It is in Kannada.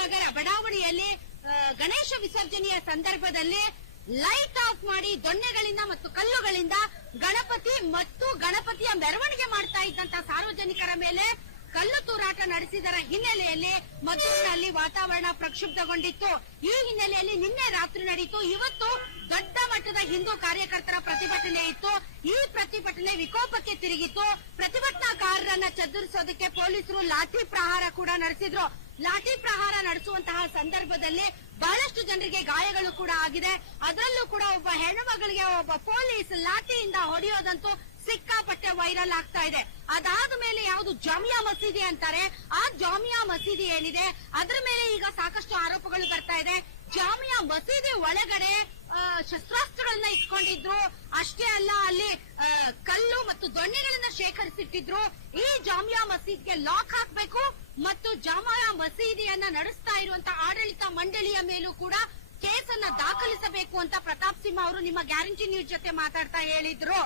ನಗರ ಬಡಾವಣೆಯಲ್ಲಿ ಗಣೇಶ ವಿಸರ್ಜನೆಯ ಸಂದರ್ಭದಲ್ಲಿ ಲೈಟ್ ಆಫ್ ಮಾಡಿ ದೊಣ್ಣೆಗಳಿಂದ ಮತ್ತು ಕಲ್ಲುಗಳಿಂದ ಗಣಪತಿ ಮತ್ತು ಗಣಪತಿಯ ಮೆರವಣಿಗೆ ಮಾಡ್ತಾ ಇದ್ದಂತಹ ಸಾರ್ವಜನಿಕರ ಮೇಲೆ ಕಲ್ಲು ತೂರಾಟ ನಡೆಸಿದರ ಹಿನ್ನೆಲೆಯಲ್ಲಿ ಮದ್ದೂರಿನಲ್ಲಿ ವಾತಾವರಣ ಪ್ರಕ್ಷುಬ್ಧಗೊಂಡಿತ್ತು. ಈ ಹಿನ್ನೆಲೆಯಲ್ಲಿ ನಿನ್ನೆ ರಾತ್ರಿ ನಡೆಯಿತು. ಇವತ್ತು ದೊಡ್ಡ ಮಟ್ಟದ ಹಿಂದೂ ಕಾರ್ಯಕರ್ತರ ಪ್ರತಿಭಟನೆ ಇತ್ತು. ಈ ಪ್ರತಿಭಟನೆ ವಿಕೋಪಕ್ಕೆ ತಿರುಗಿತು. ಪ್ರತಿಭಟನಾಕಾರರನ್ನ ಚದುರಿಸೋದಕ್ಕೆ ಪೊಲೀಸರು ಲಾಠಿ ಪ್ರಹಾರ ಕೂಡ ನಡೆಸಿದ್ರು. ಲಾಠಿ ಪ್ರಹಾರ ನಡೆಸುವಂತಹ ಸಂದರ್ಭದಲ್ಲಿ ಬಹಳಷ್ಟು ಜನರಿಗೆ ಗಾಯಗಳು ಕೂಡ ಆಗಿದೆ. ಅದರಲ್ಲೂ ಕೂಡ ಒಬ್ಬ ಹೆಣ್ಣುಮಗಳಿಗೆ ಒಬ್ಬ ಪೊಲೀಸ್ ಲಾಠಿಯಿಂದ ಹೊಡೆಯೋದಂತೂ ಸಿಕ್ಕಾಪಟ್ಟೆ ವೈರಲ್ ಆಗ್ತಾ ಇದೆ. ಅದಾದ ಮೇಲೆ ಯಾವುದು ಜಾಮಿಯಾ ಮಸೀದಿ ಅಂತಾರೆ, ಆ ಜಾಮಿಯಾ ಮಸೀದಿ ಏನಿದೆ ಅದರ ಮೇಲೆ ಈಗ ಸಾಕಷ್ಟು ಆರೋಪಗಳು ಬರ್ತಾ ಇದೆ. ಜಾಮಿಯಾ ಮಸೀದಿ ಒಳಗಡೆ ಶಸ್ತ್ರಾಸ್ತ್ರಗಳನ್ನ ಇಟ್ಕೊಂಡಿದ್ರು. ಅಷ್ಟೇ ಅಲ್ಲ, ಅಲ್ಲಿ ಕಲ್ಲು ಮತ್ತು ದೊಣ್ಣೆಗಳನ್ನ ಶೇಖರಿಸಿಟ್ಟಿದ್ರು. ಈ ಜಾಮಿಯಾ ಮಸೀದಿಗೆ ಲಾಕ್ ಹಾಕಬೇಕು ಮತ್ತು ಜಾಮಿಯಾ ಮಸೀದಿಯನ್ನ ನಡೆಸ್ತಾ ಇರುವಂತಹ ಆಡಳಿತ ಮಂಡಳಿಯ ಮೇಲೂ ಕೂಡ ಕೇಸನ್ನ ದಾಖಲಿಸಬೇಕು ಅಂತ ಪ್ರತಾಪ್ ಸಿಂಹ ಅವರು ನಿಮ್ಮ ಗ್ಯಾರಂಟಿ ನ್ಯೂಸ್ ಜೊತೆ ಮಾತಾಡ್ತಾ ಹೇಳಿದ್ರು.